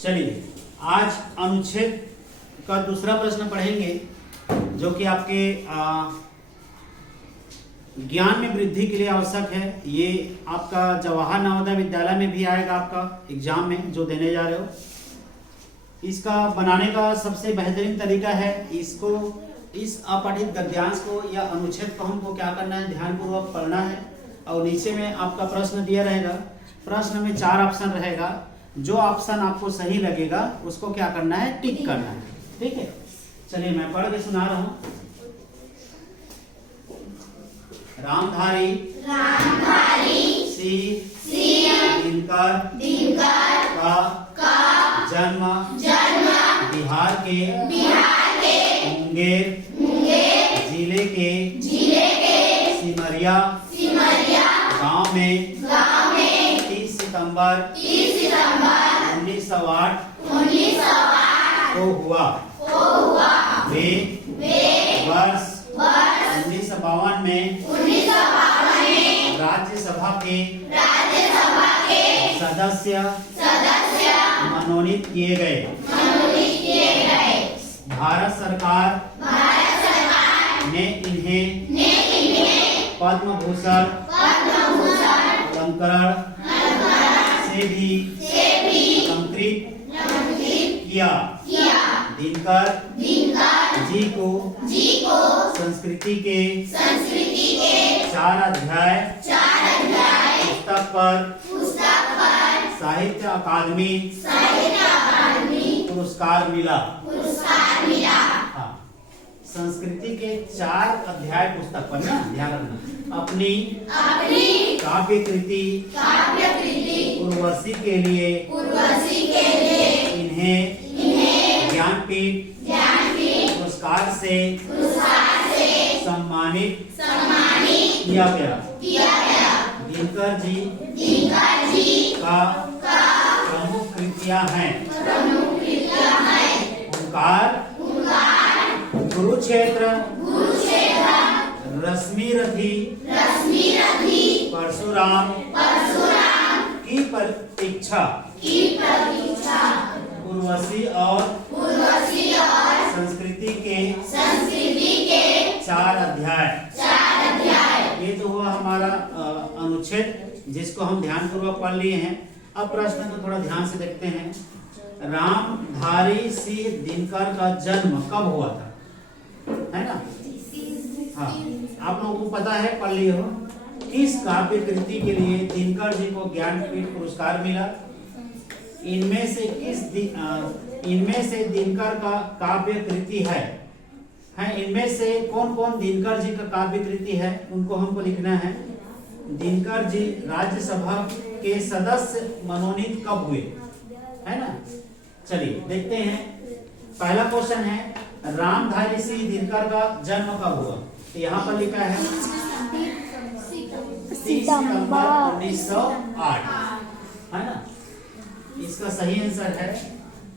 चलिए आज अनुच्छेद का दूसरा प्रश्न पढ़ेंगे जो कि आपके ज्ञान में वृद्धि के लिए आवश्यक है। ये आपका जवाहर नवोदय विद्यालय में भी आएगा, आपका एग्जाम में जो देने जा रहे हो। इसका बनाने का सबसे बेहतरीन तरीका है, इसको इस अपठित गद्यांश को या अनुच्छेद को हमको क्या करना है, ध्यानपूर्वक पढ़ना है। और नीचे में आपका प्रश्न दिया रहेगा, प्रश्न में 4 ऑप्शन रहेगा, जो ऑप्शन आपको सही लगेगा उसको क्या करना है, टिक करना है। ठीक है, चलिए मैं पढ़ के सुना रहा हूँ। रामधारी सी दिनकर का जन्म बिहार के मुंगेर जिले के सिमरिया गांव में 30 सितंबर 1908 को हुआ। वे वर्ष 1952 में राज्यसभा के सदस्य मनोनीत किए गए। भारत सरकार ने इन्हें पद्म भूषण अलंकरण से भी अलंकृत किया। दिनकर जी को संस्कृति के 4 अध्याय पुस्तक पर साहित्य अकादमी पुरस्कार मिला। हाँ, संस्कृति के 4 अध्याय पुस्तक पर ना ध्यान रखना। अपनी काव्य कृति उर्वशी के लिए इन्हें ज्ञानपीठ पुरस्कार से सम्मानित किया गया। दिनकर जी का प्रमुख कृतियां हैं ओंकार, कुरुक्षेत्र, रश्मि रथी, परशुराम की प्रतीक्षा, उर्वशी और संस्कृति के 4 अध्याय। ये तो हुआ हमारा अनुच्छेद जिसको हम ध्यानपूर्वक पढ़ लिए हैं। अब प्रश्न को थोड़ा ध्यान से देखते हैं। रामधारी सिंह दिनकर का जन्म कब हुआ था, है ना? हाँ, आप लोगों को पता है, पढ़ लिए हो। किस काव्य कृति के लिए दिनकर जी को ज्ञानपीठ पुरस्कार मिला? इनमें से दिनकर का काव्य कृति है। इनमें से कौन कौन दिनकर जी का काव्य कृति है, उनको हमको लिखना है। दिनकर जी राज्यसभा के सदस्य मनोनीत कब हुए, है ना? चलिए देखते हैं। पहला क्वेश्चन है, रामधारी सिंह दिनकर का जन्म कब हुआ? तो यहाँ पर लिखा है 30 सितंबर 1908, है ना? इसका सही आंसर है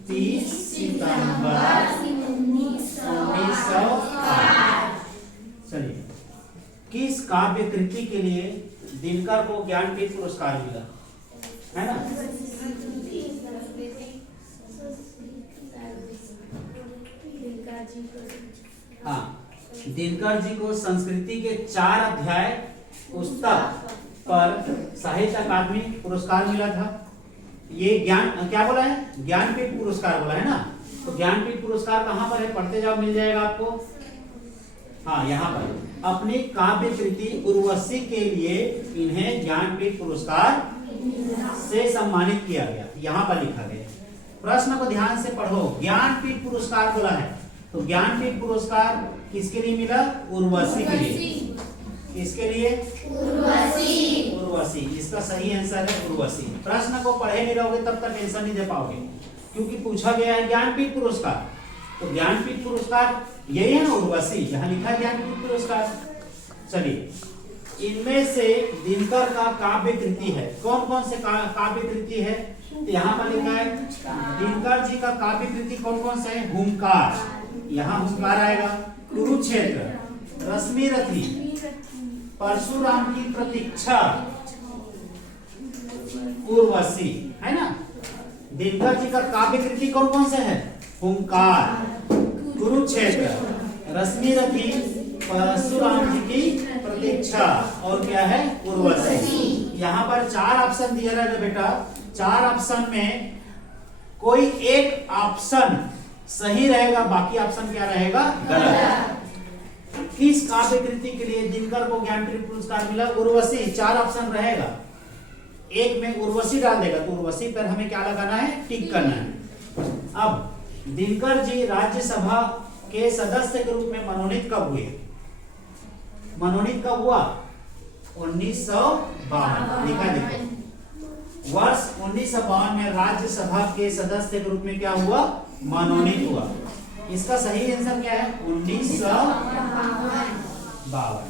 30 सितंबर 1908। चलिए, किस काव्य कृति के लिए दिनकर को ज्ञानपीठ पुरस्कार मिला, है ना? हाँ, दिनकर जी को संस्कृति के 4 अध्याय पुस्तक पर साहित्य अकादमी पुरस्कार मिला था। ये ज्ञान क्या बोला है, ज्ञानपीठ पुरस्कार बोला है ना? तो ज्ञानपीठ पुरस्कार कहाँ पर है, पढ़ते जाओ, मिल जाएगा आपको। हाँ, यहाँ पर अपनी काव्य कृति उर्वशी के लिए इन्हें ज्ञानपीठ पुरस्कार से सम्मानित किया गया। यहाँ पर लिखा गया। प्रश्न को ध्यान से पढ़ो। ज्ञानपीठ पुरस्कार बोला है, तो ज्ञानपीठ पुरस्कार किसके लिए मिला? उर्वशी के लिए। किसके लिए? उर्वशी। इसका सही आंसर है उर्वशी। प्रश्न को पढ़े नहीं रहोगे तब तक टेंशन नहीं दे पाओगे, क्योंकि पूछा गया है ज्ञानपीठ पुरस्कार। तो ज्ञानपीठ पुरस्कार यही है ना, उर्वशी। यहाँ लिखा है ज्ञानपीठ पुरस्कार। चलिए, इनमें से दिनकर का काव्य कृति है, कौन कौन से काव्य कृति है? तो यहाँ पर लिखा है दिनकर जी का काव्य कृति कौन कौन से है? हुंकार, यहाँ हुंकार आएगा। कुरुक्षेत्र, रश्मि रथी, परशुराम की प्रतीक्षा, उर्वशी, है ना? दिनकर जी का काव्य कृति कौन कौन से है? हुंकार, कुरुक्षेत्र, रश्मि रथी, परशुराम जी की प्रतीक्षा और क्या है? उर्वशी। यहाँ पर 4 ऑप्शन दिया रहेगा बेटा। 4 ऑप्शन में कोई एक ऑप्शन सही रहेगा, बाकी ऑप्शन क्या रहेगा? गलत। किस काव्य कृति के लिए दिनकर को ज्ञानपीठ पुरस्कार मिला? उर्वशी। 4 ऑप्शन रहेगा, एक में उर्वशी डाल देगा तो उर्वशी पर हमें क्या लगाना है? टिक करना है। अब दिनकर जी राज्यसभा के सदस्य के रूप में मनोनीत कब हुए? मनोनीत कब हुआ? 1952। लिखा देखो, वर्ष 1952 में राज्यसभा के सदस्य के रूप में क्या हुआ? मनोनीत हुआ। इसका सही आंसर क्या है? 1952।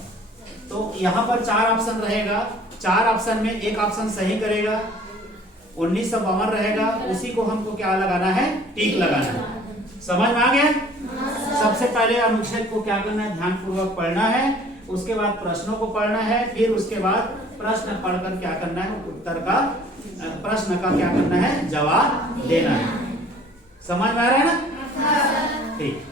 तो यहाँ पर 4 ऑप्शन रहेगा, 4 ऑप्शन में एक ऑप्शन सही करेगा, 1952 रहेगा, उसी को हमको क्या लगाना है? टिक लगाना है। समझ में आ गया? सबसे पहले अनुच्छेद को क्या करना है? ध्यान पूर्वक पढ़ना है, उसके बाद प्रश्नों को पढ़ना है, फिर उसके बाद प्रश्न पढ़कर क्या करना है? उत्तर का प्रश्न का क्या करना है? जवाब देना है। समझ में आ रहा है ना? ठीक।